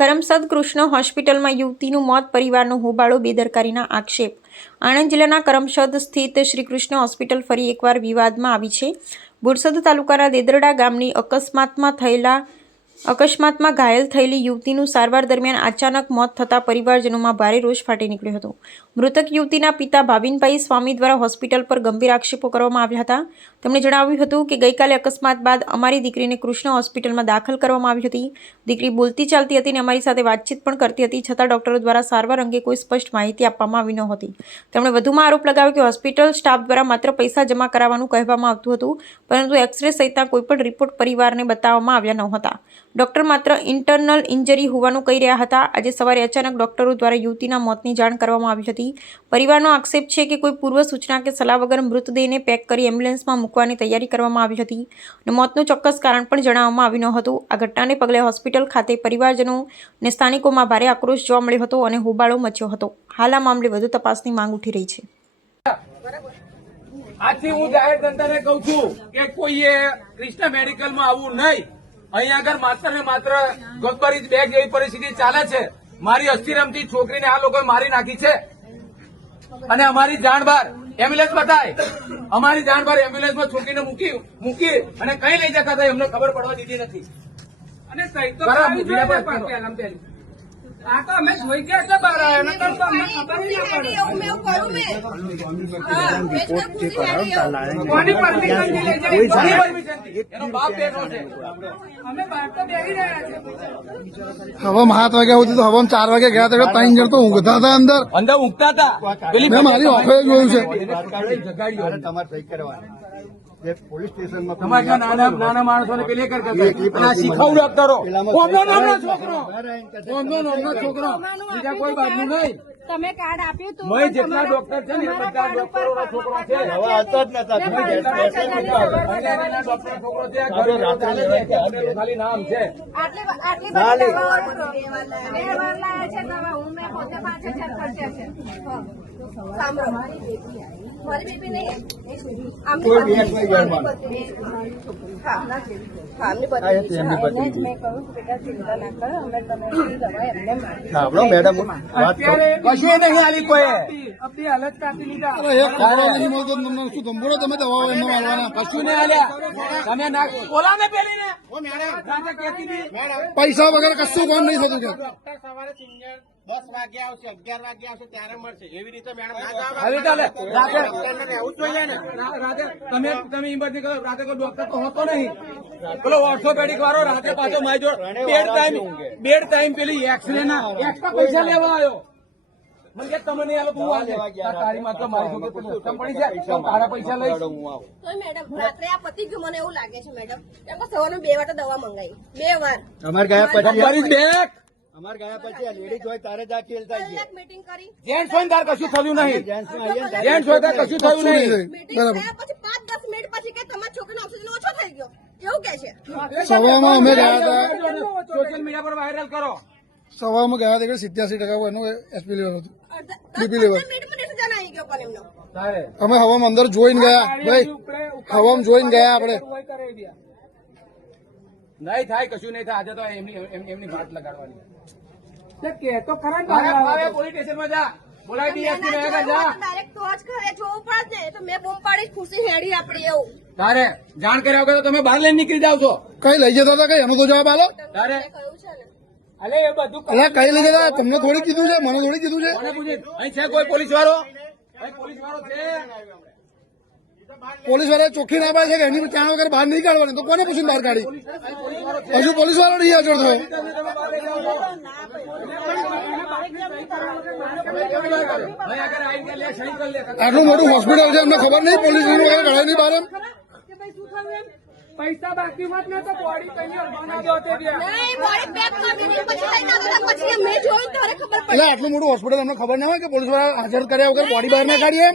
કરમસદ કૃષ્ણ હોસ્પિટલમાં યુવતીનું મોત, પરિવારનો હોબાળો, બેદરકારીના આક્ષેપ। આણંદ જિલ્લાના કરમસદ સ્થિત શ્રી કૃષ્ણ હોસ્પિટલ ફરી એકવાર વિવાદમાં આવી છે। બોરસદ તાલુકાના દેદરડા ગામની અકસ્માતમાં ઘાયલ થયેલી યુવતીનું સારવાર દરમિયાન અચાનક મોત થતાં પરિવારજનોમાં ભારે રોષ ફાટી નીકળ્યો હતો। મૃતક યુવતીના પિતા ભાવિનભાઈ સ્વામી દ્વારા હોસ્પિટલ પર ગંભીર આક્ષેપો કરવામાં આવ્યા હતા। તેમણે જણાવ્યું હતું કે ગઈકાલે અકસ્માત બાદ અમારી દીકરીને કૃષ્ણ હોસ્પિટલમાં દાખલ કરવામાં આવી હતી। દીકરી બોલતી ચાલતી હતી અને અમારી સાથે વાતચીત પણ કરતી હતી, છતાં ડોક્ટરો દ્વારા સારવાર અંગે કોઈ સ્પષ્ટ માહિતી આપવામાં આવી નહોતી। તેમણે વધુમાં આરોપ લગાવ્યો કે હોસ્પિટલ સ્ટાફ દ્વારા માત્ર પૈસા જમા કરાવવાનું કહેવામાં આવતું હતું, પરંતુ એક્સરે સહિતના કોઈપણ રિપોર્ટ પરિવારને બતાવવામાં આવ્યા નહોતા। ડોક્ટર માત્ર ઇન્ટરનલ ઇન્જરી હોવાનું કહી રહ્યા હતા। આજે સવારે અચાનક ડોક્ટરો દ્વારા યુવતીના મોતની જાણ કરવામાં આવી હતી। પરિવારનો આક્ષેપ છે કે કોઈ પૂર્વ સૂચના કે સલાહ વગર મૃતદેહને પેક કરી એમ્બ્યુલન્સમાં મૂકવાની તૈયારી કરવામાં આવી હતી અને મોતનું ચોક્કસ કારણ પણ જણાવવામાં આવ્યું ન હતું। આ ઘટનાને પગલે હોસ્પિટલ ખાતે પરિવારજનો અને સ્થાનિકોમાં ભારે આક્રોશ જોવા મળ્યો હતો અને હોબાળો મચ્યો હતો। હાલ આ મામલે વધુ તપાસની માંગ ઉઠી રહી છે। આજથી હું જાહેર જનતાને કહું છું કે કોઈએ કૃષ્ણ મેડિકલમાં આવવું નહીં। અહીંયા આગળ માત્ર ને માત્ર ગોદબરી બેગ જેવી પરિસ્થિતિ ચાલે છે। મારી અસ્થિરમથી છોકરીને આ લોકોએ મારી નાખી છે અને અમારી જાણ બહાર એમ્બ્યુલન્સ બતાય, અમારી જાણ બહાર એમ્બ્યુલન્સમાં છોકરીને મૂકી અને કઈ લઈ જતા હતા એમને ખબર પડવા દીધી નથી। અને કઈ તો આ તો અમે જોઈ ગયા એટલે બહાર આવ્યા, નકર તો અમને ખબર જ ના પડે। કોની પરમિશન થી લઈ જાય? કોની પરમિશન થી? એનો બાપ બેઠો છે, અમે બહાર તો બેસી રહ્યા છે। હવામાં 7 વાગ્યા સુધી તો હવામાં 4 વાગે ગયા હતા, 3 જણ તો ઊંઘતા હતા અંદર ઊંઘતા હતા। મેં મારી આંખોએ જોયું છે। પોલીસ સ્ટેશનમાં તમારા નાના માણસોને પેલે શીખવું ડોક્ટરો, છોકરો બીજા કોઈ બાજુ નહીં। તમે કાર્ડ આપ્યું તું, જેટલા ડોક્ટર છે ને એ બધા ડોક્ટરોના છોકરા છે, છોકરો છે, ખાલી નામ છે। આટલી બધી દવાઓ લાયા છે દવા, હું મેં પોતે 5,000 ખર્ચ્યા છે। સાંભળો, મારી બેબી નહીં, આમની કશું નહીં આલી કોઈ હાલત કાપી લીધા, નહીં મળતો તમને શું ધંભોળો તમે દવાઓ એમને મારવાના કશું નહીં આલ્યા। તમે બોલાને પેલી ને પૈસા વગર કશું કામ નહીં થતું કે સવારે 10 વાગે આવશે, 11 વાગે આવશે ત્યારે મળશે, એવી રીતે મેડમ તમે ઇમરજન્સી કરો રાતે કોઈ ડોક્ટર તો હોતો નહીં। પેલો ઓર્થોપેડિક વાળો રાતે પાછો મારી જોડે બેડ ટાઈમ પેલી એક્સરે ના એક્સ્ટ્રા પૈસા લેવા આવ્યો। મને કે તમે નહીં આલો તું આજે તારી માત્ર મારી જોડે પડી જાય, તારા પૈસા લઈશ। તો મેડમ રાત્રે આ પતિ ગયું મને એવું લાગે છે મેડમ, કેમ કે સવારે 2 વાર તો દવા મંગાવી, 2 વાર અમારે ગયા પછી બેગ અમારે ગયા પછી આ લેડીઝ હોય તારે જ આ ખેલ થાય છે। મીટિંગ કરી, જેન્ટ્સ હોય તાર કશું થયું નહીં, જેન્ટ્સ હોય તાર કશું થયું નહીં। મીટિંગ થયા પછી 5-10 મિનિટ પછી કે તમારા છોકરાનો ઓક્સિજન ઓછો થઈ ગયો એવું કે છે। સવામાં અમે ગયા હતા, સોશિયલ મીડિયા પર વાયરલ કરો। સવામાં ગયા હતા 87% એનું એસપી લેવલ હતું, બીપી લેવલ। અમે હવામાં અંદર જોઈને ગયા ભાઈ, હવામાં જોઈને ગયા આપણે। નહીં થાય, કશું નહીં થાય। આજે તો એમની વાત લગાડવાની પોલીસ સ્ટેશનમાં જા, બોલાવી ડીએસપી ને જા। ડાયરેક્ટ તો જ ઘરે જોવું પડે ને, તો મેં બૂમ પાડી ખુશી હેડી આપડી એવું તારે જાણ કર્યા વગર તમે બહાર લઈને નીકળી જાવ છો। કઈ લઈ જતા હતા, કઈ એનો તો જવાબ આલો। તારે કહ્યું છે ને અલે એ બધું અલા કઈ લઈ જતા, તમને થોડી કીધું છે, મને થોડી કીધું છે। અહીં છે કોઈ પોલીસ વાળો? અહીં પોલીસ વાળો છે? પોલીસ વાળા ચોખ્ખી ના પાડે છે કે એની ત્યાં વગર બહાર નહીં કાઢવાની, તો કોને પૂછીને બહાર કાઢી? હજુ પોલીસ વાળો નહીં હાજર થયો। આટલું મોટું હોસ્પિટલ છે, અમને ખબર નહીં પોલીસ વગર કઢાય નહીં બહાર? પૈસા બાકી મત ને તો બોડી કઈ બનાવ્યો હતો નહીં, બોડી પેક કરી દીધી પછી લઈને આવતા પછી મેં જોયું ત્યારે ખબર પડી। એટલે આટલું મોટું હોસ્પિટલ અમને ખબર ના હોય કે પોલીસ વાળા હાજર કર્યા વગર બોડી બહાર ના કાઢીએ?